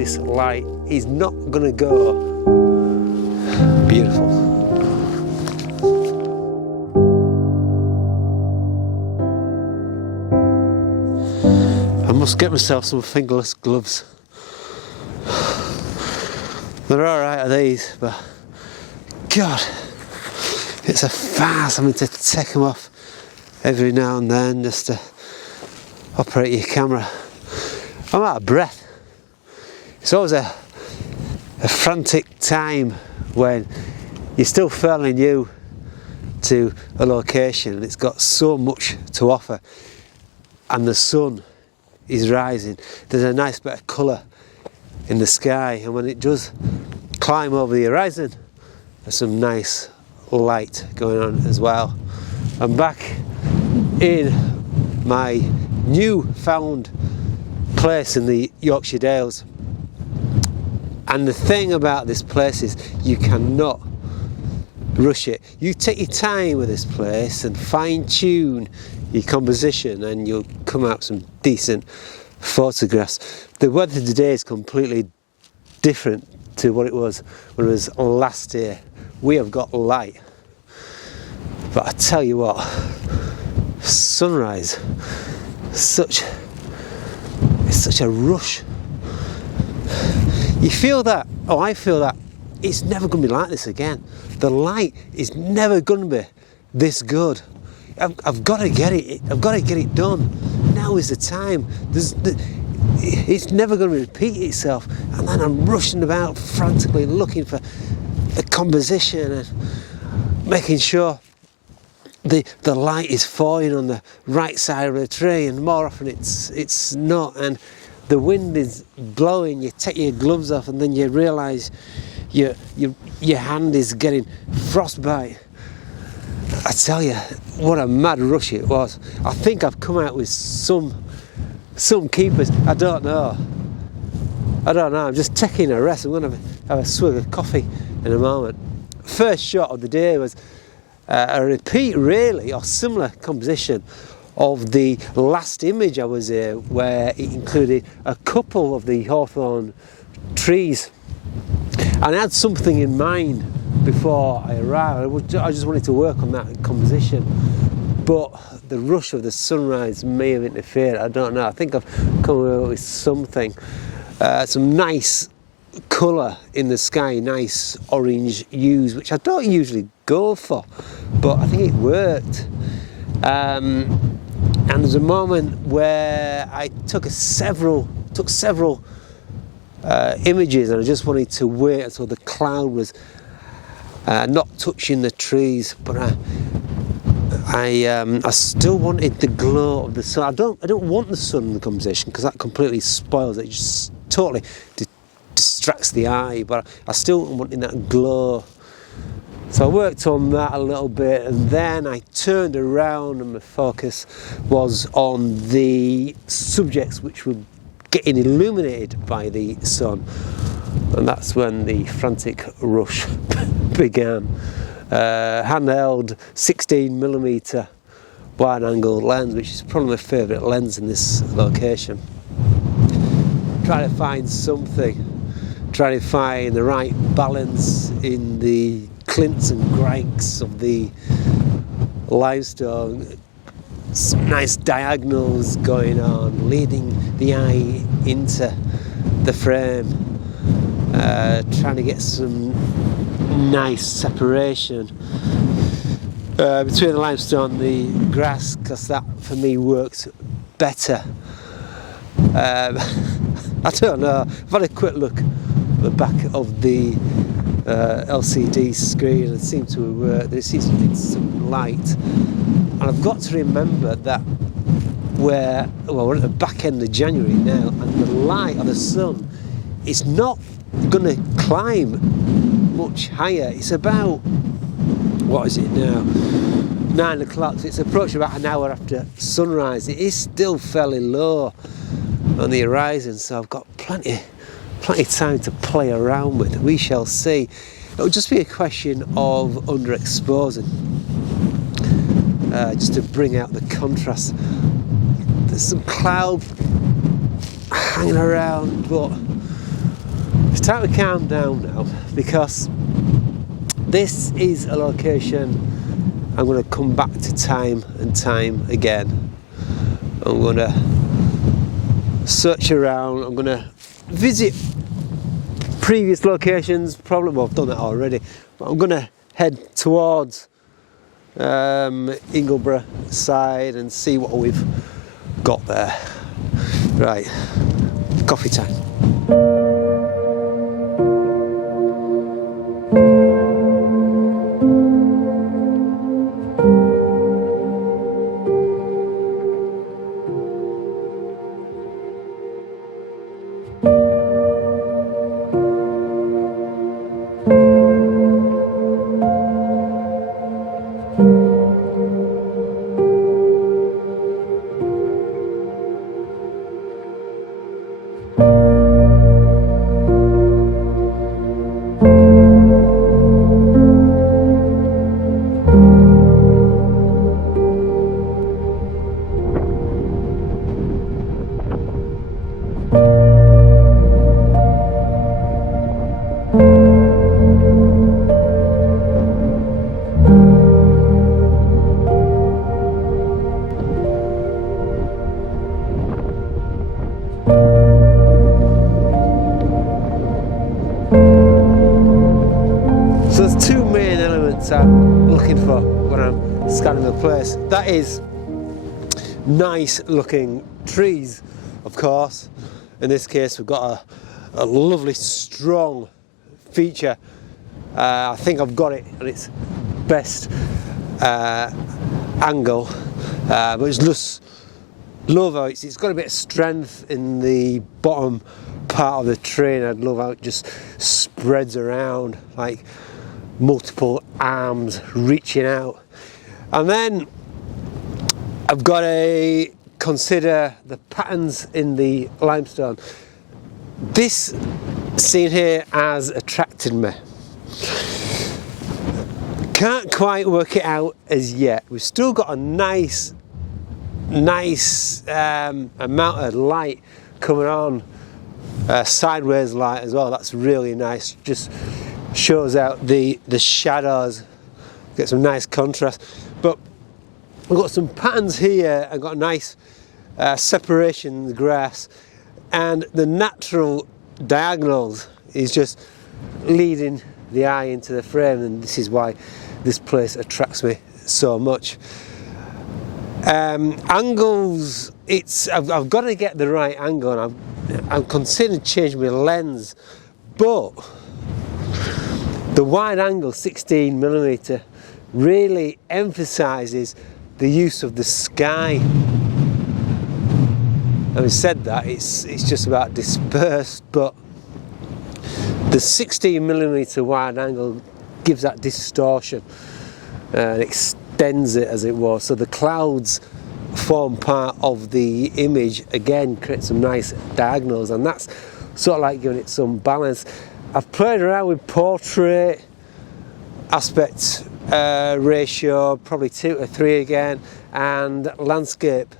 this light is not going to go. Beautiful. I must get myself some fingerless gloves. They're alright, these, but God, it's a farce having to take them off every now and then just to operate your camera. I'm out of breath. It's always a frantic time when you're still fairly new to a location and it's got so much to offer and the sun is rising. There's a nice bit of colour in the sky, and when it does climb over the horizon, there's some nice light going on as well. I'm back in my new-found place in the Yorkshire Dales, and the thing about this place is you cannot rush it. You take your time with this place and fine-tune your composition and you'll come out with some decent photographs. The weather today is completely different to what it was when it was last year. We have got light, but I tell you what, sunrise, it's such a rush. You feel that, I feel that it's never going to be like this again. The light is never going to be this good. I've got to get it. I've got to get it done. Now is the time. It's never going to repeat itself. And then I'm rushing about frantically looking for the composition and making sure the light is falling on the right side of the tree, and more often it's not. And the wind is blowing. You take your gloves off, and then you realise your hand is getting frostbite. I tell you, what a mad rush it was. I think I've come out with some keepers. I don't know. I'm just taking a rest. I'm going to have a swig of coffee in a moment. First shot of the day was a repeat, really, or similar composition of the last image I was here, where it included a couple of the hawthorn trees. And I had something in mind before I arrived. I just wanted to work on that composition, but the rush of the sunrise may have interfered. I don't know. I think I've come up with something. Some nice colour in the sky, nice orange hues, which I don't usually go for, but I think it worked. And there's a moment where I took several images, and I just wanted to wait until the cloud was not touching the trees, but I still wanted the glow of the sun. I don't want the sun in the composition because that completely spoils it. It just totally distracts the eye, but I still wanted that glow. So I worked on that a little bit, and then I turned around and my focus was on the subjects which were getting illuminated by the sun, and that's when the frantic rush began. Handheld 16mm wide angle lens, which is probably my favourite lens in this location. Trying to find something, trying to find the right balance in the clints and granks of the limestone. Some nice diagonals going on, leading the eye into the frame, trying to get some nice separation between the limestone and the grass, because that for me works better. I don't know, I've had a quick look at the back of the LCD screen and it seems to have worked. There seems to be some light, and I've got to remember that we're at the back end of January now, and the light of the sun is not going to climb much higher. It's about, what is it now, 9 o'clock, so it's approaching about an hour after sunrise. It is still fairly low on the horizon, so I've got plenty of time to play around with. We shall see. It'll just be a question of underexposing, just to bring out the contrast. There's some cloud hanging around, but It's time to calm down now, because this is a location I'm going to come back to time and time again. I'm going to search around, I'm going to visit previous locations, probably, well, I've done that already, but I'm going to head towards Ingleborough side and see what we've got there. Right, coffee time. So there's two main elements I'm looking for when I'm scanning the place. That is nice looking trees, of course. In this case we've got a lovely strong feature. I think I've got it at its best angle, but it's just love how it's got a bit of strength in the bottom part of the tree, and I'd love how it just spreads around like multiple arms reaching out. And then I've got to consider the patterns in the limestone. This scene here has attracted me. Can't quite work it out as yet. We've still got a nice amount of light coming on, sideways light as well. That's really nice. Just shows out the shadows, get some nice contrast. But we've got some patterns here. I've got a nice separation in the grass, and the natural diagonals is just leading the eye into the frame, and this is why this place attracts me so much. Angles, I've got to get the right angle, and I'm considering changing my lens, but the wide angle 16mm really emphasises the use of the sky. Having said that, it's just about dispersed, but the 16mm wide angle gives that distortion and extends it, as it was. So the clouds form part of the image, again create some nice diagonals, and that's sort of like giving it some balance. I've played around with portrait, aspect ratio, probably 2 to 3 again, and landscape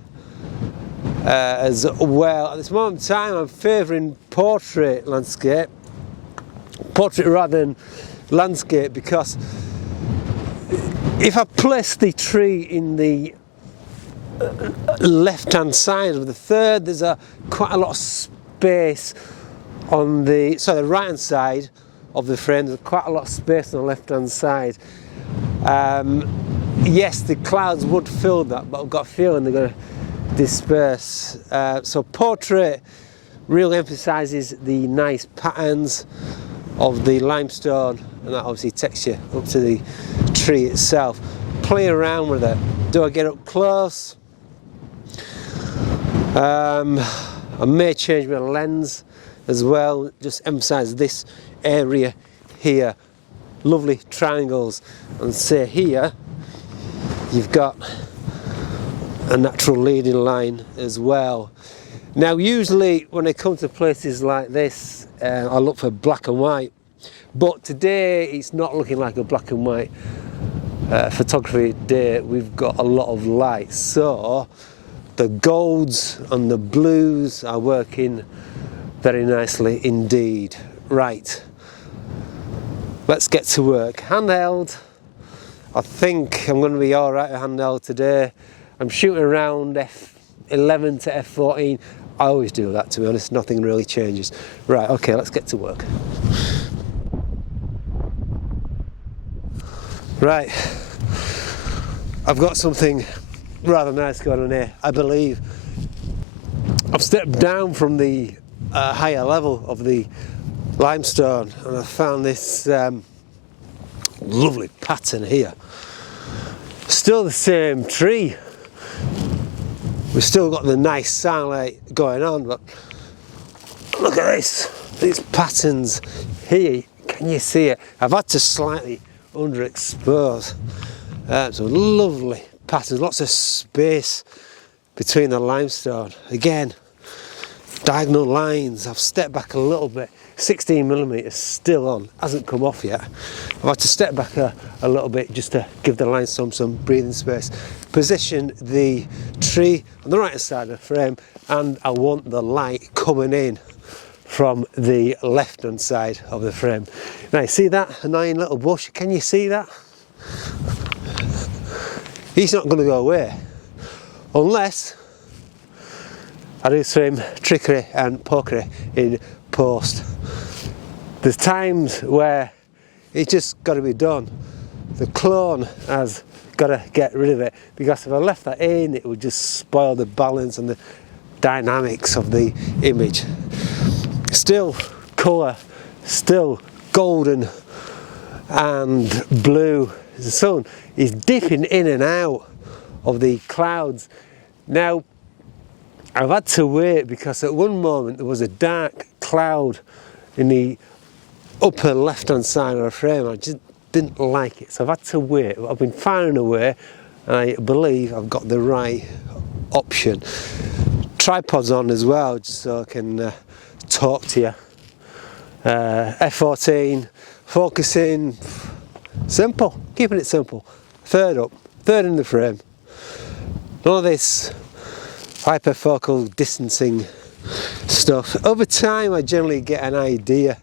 as well. At this moment in time I'm favouring portrait rather than landscape, because if I place the tree in the left hand side of the third, there's quite a lot of space on the right hand side of the frame. There's quite a lot of space on the left hand side. Yes, the clouds would fill that, but I've got a feeling they're going to disperse. So portrait really emphasises the nice patterns of the limestone, and that obviously takes you up to the tree itself. Play around with it. Do I get up close? I may change my lens as well, just emphasise this area here. Lovely triangles, and say here you've got a natural leading line as well. Now usually when I come to places like this, I look for black and white, but today it's not looking like a black and white photography day. We've got a lot of light, so the golds and the blues are working very nicely indeed. Right, let's get to work. Handheld, I think I'm going to be alright with handheld today. I'm shooting around F11 to F14. I always do that, to be honest, nothing really changes. Right, okay, let's get to work. Right, I've got something rather nice going on here, I believe. I've stepped down from the higher level of the limestone and I found this lovely pattern here. Still the same tree. We've still got the nice sunlight going on, but look at this, these patterns here, can you see it? I've had to slightly underexpose. Some lovely patterns, lots of space between the limestone. Again, diagonal lines, I've stepped back a little bit, 16mm still on, hasn't come off yet. I've had to step back a little bit just to give the limestone some breathing space. Position the tree on the right hand side of the frame, and I want the light coming in from the left hand side of the frame. Now you see that annoying little bush, can you see that? He's not going to go away unless I do some trickery and pokery in post. There's times where it's just got to be done. The clone has got to get rid of it, because if I left that in, it would just spoil the balance and the dynamics of the image. Still colour, still golden and blue. The sun is dipping in and out of the clouds. Now, I've had to wait because at one moment there was a dark cloud in the upper left hand side of the frame. I just didn't like it, so I've had to wait. I've been firing away and I believe I've got the right option. Tripod's on as well, just so I can talk to you. F14, focusing, simple, keeping it simple. Third up, third in the frame. None of this hyperfocal distancing stuff. Over time I generally get an idea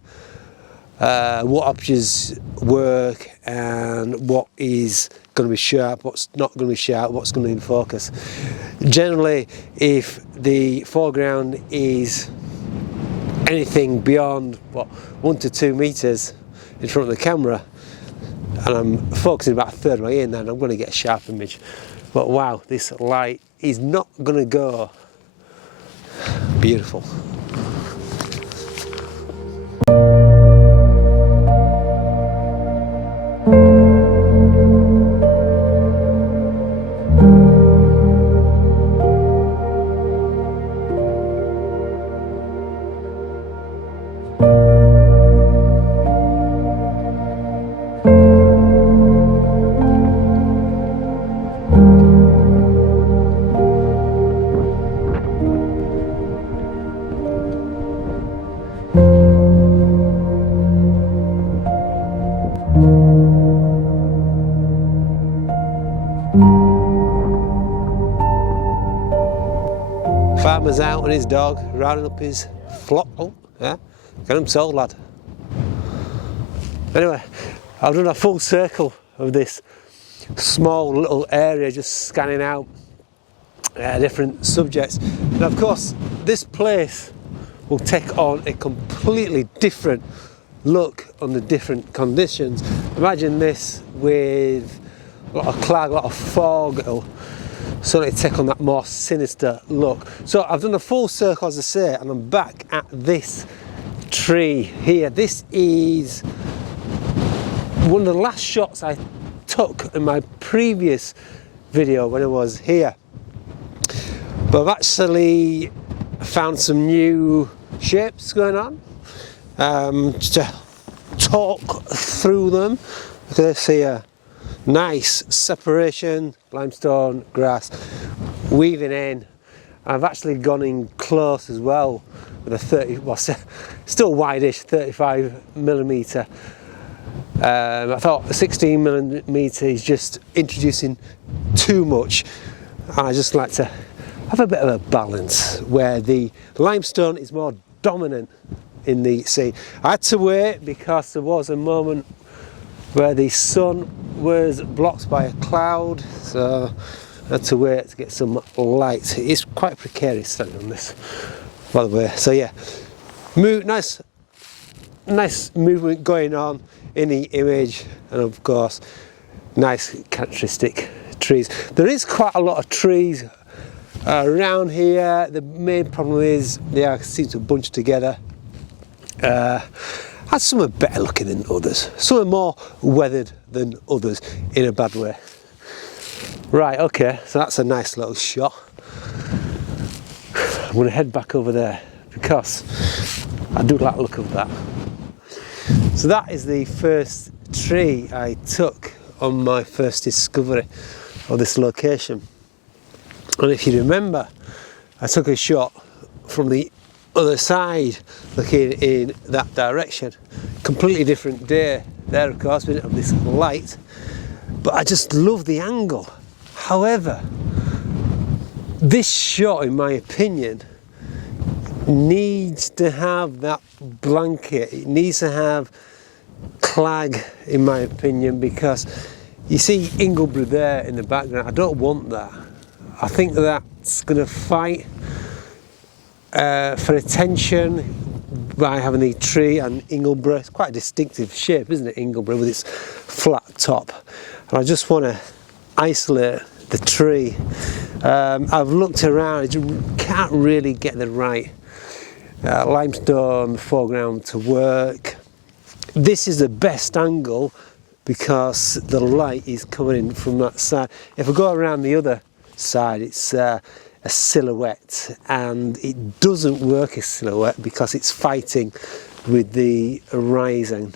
what options work and what is going to be sharp, what's not going to be sharp, what's going to be in focus. Generally, if the foreground is anything beyond 1 to 2 meters in front of the camera and I'm focusing about a third of the way in, then I'm going to get a sharp image. But wow, this light is not going to go. Beautiful. Farmer's out and his dog rounding up his flock. Oh, yeah, get him sold, lad. Anyway, I've done a full circle of this small little area, just scanning out different subjects. And of course, this place will take on a completely different look under different conditions. Imagine this with a lot of cloud, a lot of fog. It'll suddenly take on that more sinister look. So I've done a full circle, as I say, and I'm back at this tree here. This is one of the last shots I took in my previous video when I was here. But I've actually found some new shapes going on. To talk through them. Look at this here. Nice separation, limestone, grass, weaving in. I've actually gone in close as well with a 30, well, still wide-ish, 35mm. I thought 16mm is just introducing too much. I just like to have a bit of a balance where the limestone is more dominant in the scene. I had to wait because there was a moment where the sun was blocked by a cloud, so I had to wait to get some light. It's quite precarious standing on this, by the way. So yeah, nice movement going on in the image, and of course nice characteristic trees. There is quite a lot of trees around here. The main problem is they seem to bunch together. Some are better looking than others, some are more weathered than others in a bad way. Right, okay, so that's a nice little shot. I'm going to head back over there because I do like the look of that. So that is the first tree I took on my first discovery of this location. And if you remember, I took a shot from the other side looking in that direction. Completely different day there, of course, we didn't have this light, but I just love the angle. However, this shot, in my opinion, needs to have that blanket. It needs to have clag, in my opinion, because you see Inglebury there in the background. I don't want that. I think that's going to fight for attention by having the tree and Inglebury. It's quite a distinctive shape, isn't it, Inglebury, with its flat top. And I just want to isolate the tree. I've looked around, you can't really get the right limestone foreground to work. This is the best angle because the light is coming in from that side. If I go around the other side, it's a silhouette, and it doesn't work as silhouette because it's fighting with the horizon.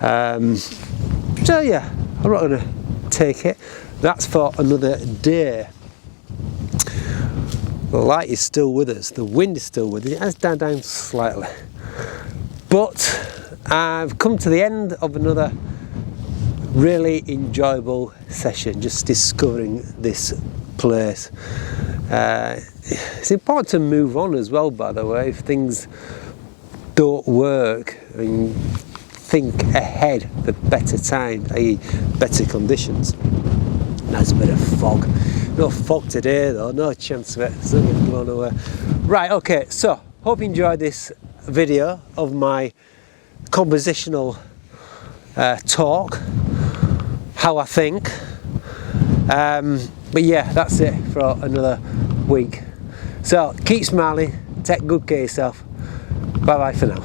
So yeah, I'm not going to take it. That's for another day. The light is still with us, the wind is still with us. It has died down slightly, but I've come to the end of another really enjoyable session, just discovering this place. It's important to move on as well, by the way, if things don't work, and think ahead for better times, i.e. better conditions. There's a bit of fog. No fog today though, no chance of it, it's not getting blown away. Right, okay, so hope you enjoyed this video of my compositional talk, how I think. But yeah, that's it for another week. So keep smiling, take good care of yourself. Bye bye for now.